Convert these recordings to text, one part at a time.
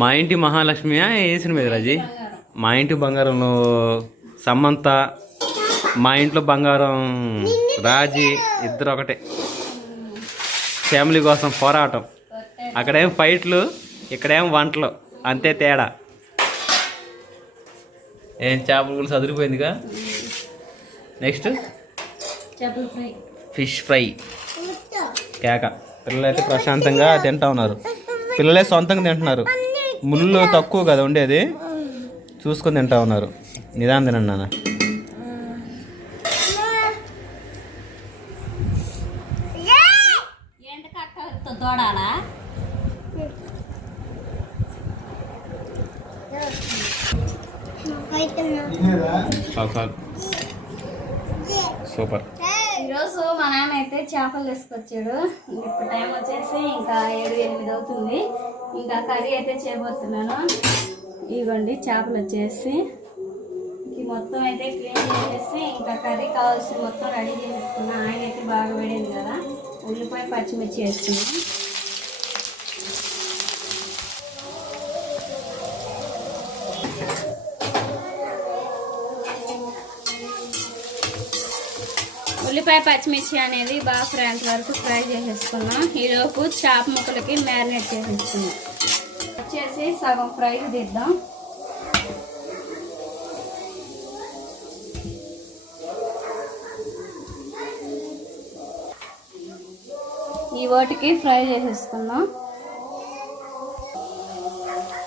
మా ఇంటి మహాలక్ష్మి వేసిన మీద రాజీ. మా ఇంటి బంగారంలో సమంత, మా ఇంట్లో బంగారం రాజీ ఇద్దరు ఒకటే. ఫ్యామిలీ కోసం పోరాటం. అక్కడేం ఫైట్లు, ఇక్కడేం వంటలు, అంతే తేడా. ఏం చేపల పులుసు అదిరిపోయిందిగా. నెక్స్ట్ ఫిష్ ఫ్రై కేక. పిల్లలైతే ప్రశాంతంగా తింటా ఉన్నారు. పిల్లలే సొంతంగా తింటున్నారు. ముళ్ళు తక్కువ కదా ఉండేది, చూసుకొని తింటా ఉన్నారు. నిదానం తినండి నాన్న. సూపర్. ఈరోజు మా నాన్న అయితే చేపలు తీసుకొచ్చాడు. ఇప్పుడు టైం వచ్చేసి ఇంకా 7-8 అవుతుంది. ఇంకా కర్రీ అయితే చేయబోతున్నాను. ఇవ్వండి చేపలు వచ్చేసి మొత్తం అయితే క్లీన్ చేసేసి ఇంకా కర్రీ కావాల్సిన మొత్తం రెడీ చేసేసుకున్నా. ఆయన అయితే బాగా వేడింది కదా, ఉల్లిపాయ పచ్చిమిర్చి వేస్తున్నాను. ఉల్లిపాయ పచ్చిమిర్చి అనేది బాగా ఫ్రైంత వరకు ఫ్రై చేసేసుకున్నాం. ఈలోపు చేప ముక్కలకి మ్యారినేట్ చేసేసుకున్నాం. వచ్చేసి సగం ఫ్రై తీద్దాం. ఈ వాటికి ఫ్రై చేసేసుకున్నాం.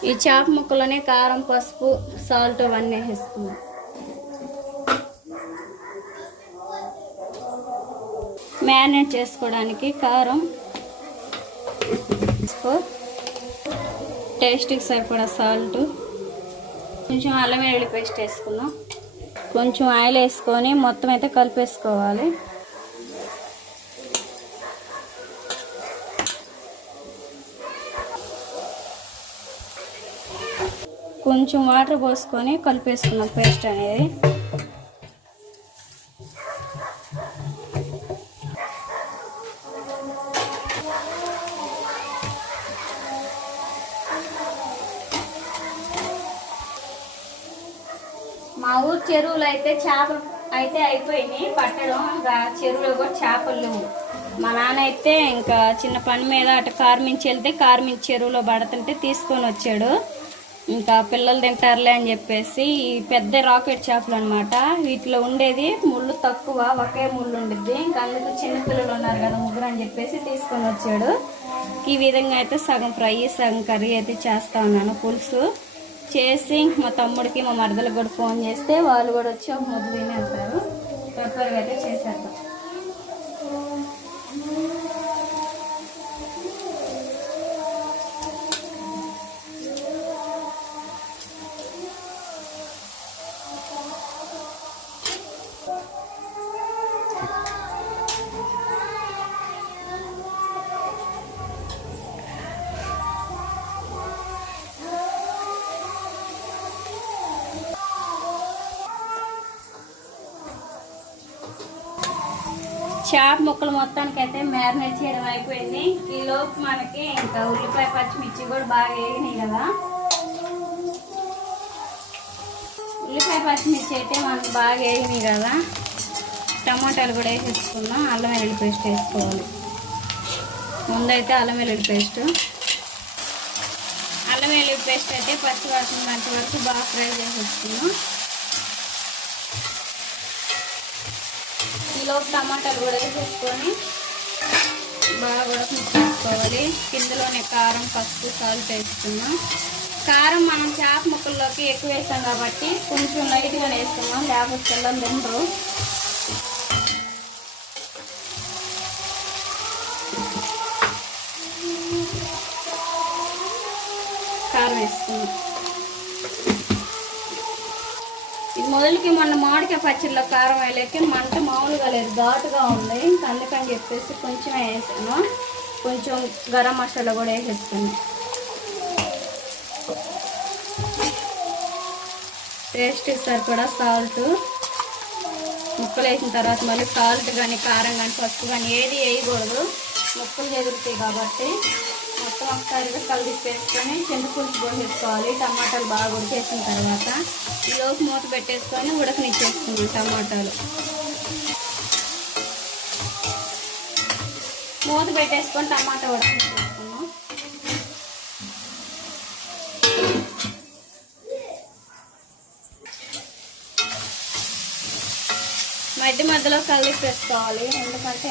ఈ చేప ముక్కలోనే కారం, పసుపు, సాల్ట్ అవన్నీ వేసేసుకున్నాం. మ్యారినేట్ చేసుకోవడానికి కారం, టేస్ట్కి సరిపడా సాల్ట్, కొంచెం అల్లం వెల్లుల్లి పేస్ట్ వేసుకున్నాం. కొంచెం ఆయిల్ వేసుకొని మొత్తం అయితే కలిపేసుకోవాలి. కొంచెం వాటర్ పోసుకొని కలిపేసుకున్నాం పేస్ట్ అనేది. మా ఊరు చెరువులు అయితే చేపలు అయితే అయిపోయినాయి పట్టడం. ఇంకా చెరువులో కూడా చేపలు లేవు. మా నాన్న అయితే ఇంకా చిన్న పని మీద అటు కార్మించి వెళ్తే కార్మించి చెరువులో పడుతుంటే తీసుకొని వచ్చాడు. ఇంకా పిల్లలు తింటారులే అని చెప్పేసి ఈ పెద్ద రాకెట్ చేపలు అనమాట. వీటిలో ఉండేది ముళ్ళు తక్కువ, ఒకే ముళ్ళు ఉండిద్ది. ఇంకా అందుకు చిన్నపిల్లలు ఉన్నారు కదా ముగ్గురు అని చెప్పేసి తీసుకొని వచ్చాడు. ఈ విధంగా అయితే సగం ఫ్రై, సగం కర్రీ అయితే చేస్తా ఉన్నాను. పులుసు చేసి మా తమ్ముడికి, మా మరదలకు కూడా ఫోన్ చేస్తే వాళ్ళు కూడా వచ్చి ఒక ముద్దు తిని వెళ్తారు. త్వరగా అయితే చేసేద్దాం. చేప ముక్కలు మొత్తానికి అయితే మ్యారినేట్ చేయడం అయిపోయింది. ఈలోపు మనకి ఇంకా ఉల్లిపాయ పచ్చిమిర్చి కూడా బాగా వేగినాయి కదా. ఉల్లిపాయ పచ్చిమిర్చి అయితే మనకు బాగా వేగినాయి కదా. టమాటాలు కూడా వేసేసుకున్నాం. అల్లం వెల్లుల్లి పేస్ట్ వేసుకోవాలి. ముందైతే అల్లం వెల్లుల్లి పేస్ట్ అయితే పచ్చి వాసన అంతవరకు బాగా ఫ్రై చేసేసుకున్నాం. ఈలోపు టమాటాలు కూడా వేసేసుకొని బాగా కూడా మిక్స్ చేసుకోవాలి. కిందలోనే కారం, పసుపు, సాల్ట్ వేసుకున్నాం. కారం మనం చేప ముక్కల్లోకి ఎక్కువ వేస్తాం కాబట్టి కొంచెం లైట్గా వేసుకున్నాం, లేకపోతే పిల్లలు తినరు. కారం వేసుకున్నాం. ఇది మొదలుకి మొన్న మామిడికాయ పచ్చడిలో కారం వేయలేక మంట మామూలుగా లేదు, ఘాటుగా ఉంది. ఇంకా అందుకని చెప్పేసి కొంచెం వేసాను. కొంచెం గరం మసాలా కూడా వేసేసుకున్నాను. టేస్ట్కి సరిపడా సాల్ట్. ముక్కలు వేసిన తర్వాత మళ్ళీ సాల్ట్ కానీ, కారం కానీ, పసుపు కానీ ఏది వేయకూడదు, ముక్కలు ఎదురుతాయి కాబట్టి. మొత్తం ఒకసారిగా కలిపేసుకొని చింతపులుసు పోసేసుకోవాలి. టమాటాలు బాగా ఉడికేసిన తర్వాత ఈలోపు మూత పెట్టేసుకొని ఉడకనిచ్చేసుకున్నాం టమాటాలు. మూత పెట్టేసుకొని టమాటా ఉడకనిచ్చేసుకున్నాం. మధ్యలో కలిపేసుకోవాలి, ఎందుకంటే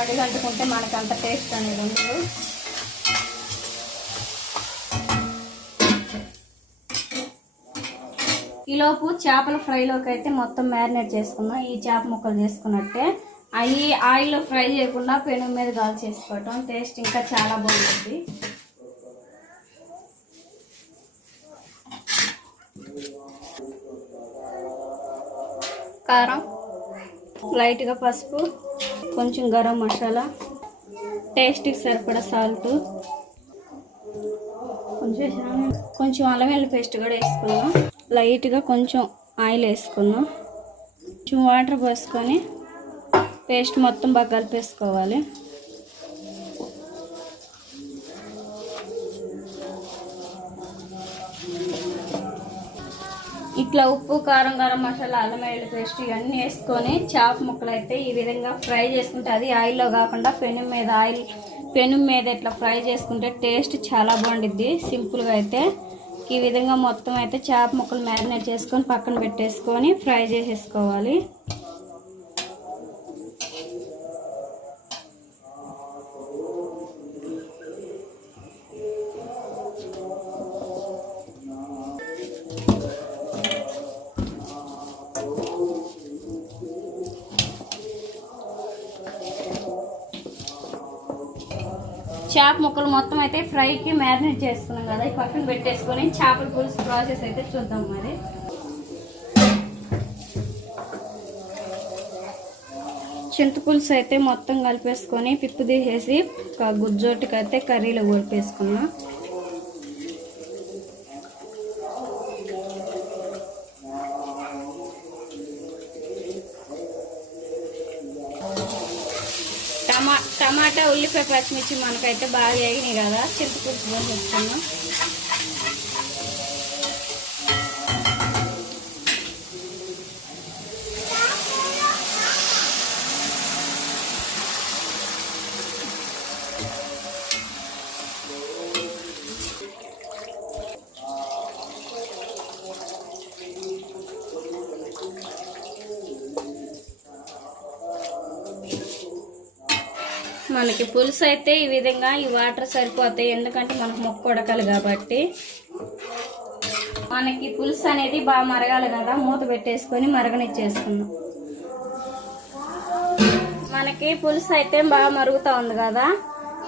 అడుగంటకుంటే మనకు అంత టేస్ట్ అనేది ఉండదు. ఈలోపు చేపల ఫ్రైలోకి అయితే మొత్తం మ్యారినేట్ చేసుకున్నాం. ఈ చేప ముక్కలు చేసుకున్నట్టే అవి ఆయిల్లో ఫ్రై చేయకుండా పెను మీద గాలి చేసుకోవటం టేస్ట్ ఇంకా చాలా బాగుంటుంది. కారం, లైట్గా పసుపు, కొంచెం గరం మసాలా, టేస్ట్కి సరిపడా సాల్ట్, కొంచెం అల్లం వెల్లుల్లి పేస్ట్ కూడా వేసుకున్నాం. లైట్గా కొంచెం ఆయిల్ వేసుకున్నాం. కొంచెం వాటర్ పోసుకొని పేస్ట్ మొత్తం బాగా కలిపేసుకోవాలి. ఇట్లా ఉప్పు, కారం, గరం మసాలా, అల్లం వెల్లుల్లి పేస్ట్ ఇవన్నీ వేసుకొని చేప ముక్కలు అయితే ఈ విధంగా ఫ్రై చేసుకుంటే, అది ఆయిల్లో కాకుండా పెను మీద ఇట్లా ఫ్రై చేసుకుంటే టేస్ట్ చాలా బాగుండిద్ది. సింపుల్గా అయితే ఈ విధంగా మొత్తం అయితే చేప ముక్కలు మ్యారినేట్ చేసుకొని పక్కన పెట్టేసుకొని ఫ్రై చేసేసుకోవాలి. చేప ముక్కలు మొత్తం అయితే ఫ్రైకి మ్యారినేట్ చేసుకున్నాం కదా, ఈ పక్కన పెట్టేసుకొని చేపల పులుసు ప్రాసెస్ అయితే చూద్దాం. మరి చింతపులుసు అయితే మొత్తం కలిపేసుకొని పిప్పు తీసేసి గుజ్జోటికి అయితే కర్రీలో కొలిపేసుకున్నాం. టమాటా, ఉల్లిపాయ, పచ్చిమిర్చి మనకైతే బాగా వేగినాయి కదా, చింతపులుసు పోసేసుకున్నాం. మనకి పులుసు అయితే ఈ విధంగా ఈ వాటర్ సరిపోతాయి, ఎందుకంటే మనకు ముక్క ఉడకాలి కాబట్టి. మనకి పులుసు అనేది బాగా మరగాలి కదా, మూత పెట్టేసుకొని మరగనిచ్చేసుకున్నాం. మనకి పులుసు అయితే బాగా మరుగుతూ ఉంది కదా,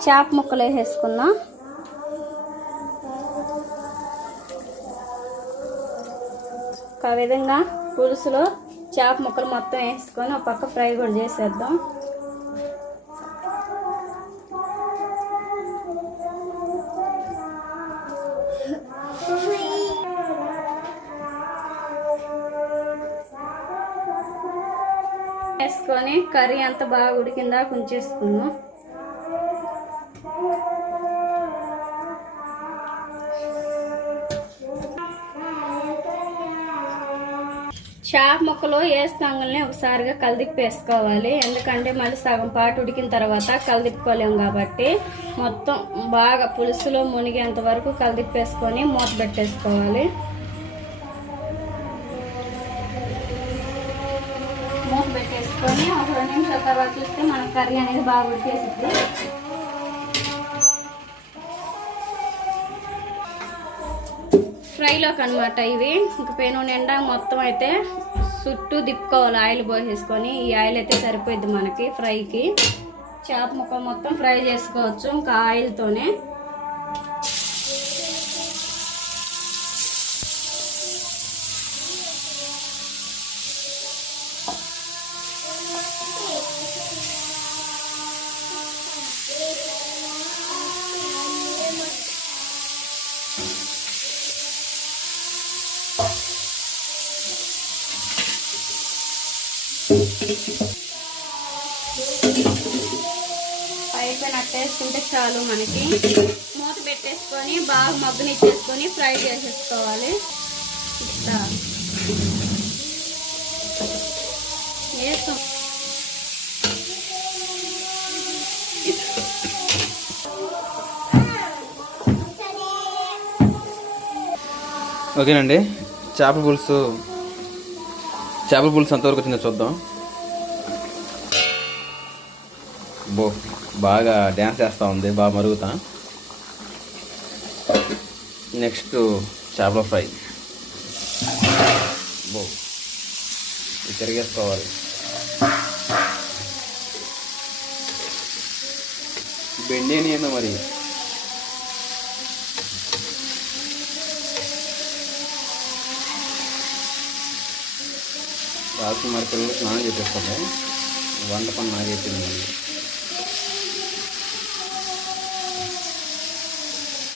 చేప ముక్కలు వేసేసుకున్నాం. ఒక విధంగా పులుసులో చేప ముక్కలు మొత్తం వేసుకొని ఒక పక్క ఫ్రై కూడా చేసేద్దాం. వేసుకొని కర్రీ అంతా బాగా ఉడికిందా ఉంచేసుకున్నాం. చేప ముక్కలు వేస్తాంగానే ఒకసారిగా కలిదిప్పేసుకోవాలి, ఎందుకంటే మళ్ళీ సగం పాటు ఉడికిన తర్వాత కలిదిప్పుకోలేము కాబట్టి మొత్తం బాగా పులుసులో మునిగేంత వరకు కలిదిప్పేసుకొని మూత పెట్టేసుకోవాలి. మూత పెట్టేసుకొని ఒక 2 నిమిషాల తర్వాత చూస్తే మన కర్రీ అనేది బాగా ఉడికేసిద్ది. ఫ్రైలోకి అనమాట ఇవి. ఇంక పెను నిండా మొత్తం అయితే చుట్టూ తిప్పుకోవాలి ఆయిల్ పోసేసుకొని. ఈ ఆయిల్ అయితే సరిపోద్ది మనకి ఫ్రైకి. చేప ముక్క మొత్తం ఫ్రై చేసుకోవచ్చు ఇంకా ఆయిల్తోనే. అయిపోయినట్టే చేసుకుంటే చాలు మనకి. మూత పెట్టేసుకొని బాగా మగ్గనిచ్చేసుకొని ఫ్రై చేసేసుకోవాలి. ఇట్లా వేస్తాం. ఓకేనండి, చేపల పులుసు ఎంతవరకు వచ్చిందో చూద్దాం. బాగా డ్యాన్స్ చేస్తూ ఉంది, బాగా మరుగుతా. నెక్స్ట్ చేపల ఫ్రై. ఇది తిరిగేసుకోవాలి. బెండి అని ఏందో మరి. రాత్రి మరి పిల్లలు స్నానం చేసేస్తుంది. వంట పని నాకు చెప్పింది.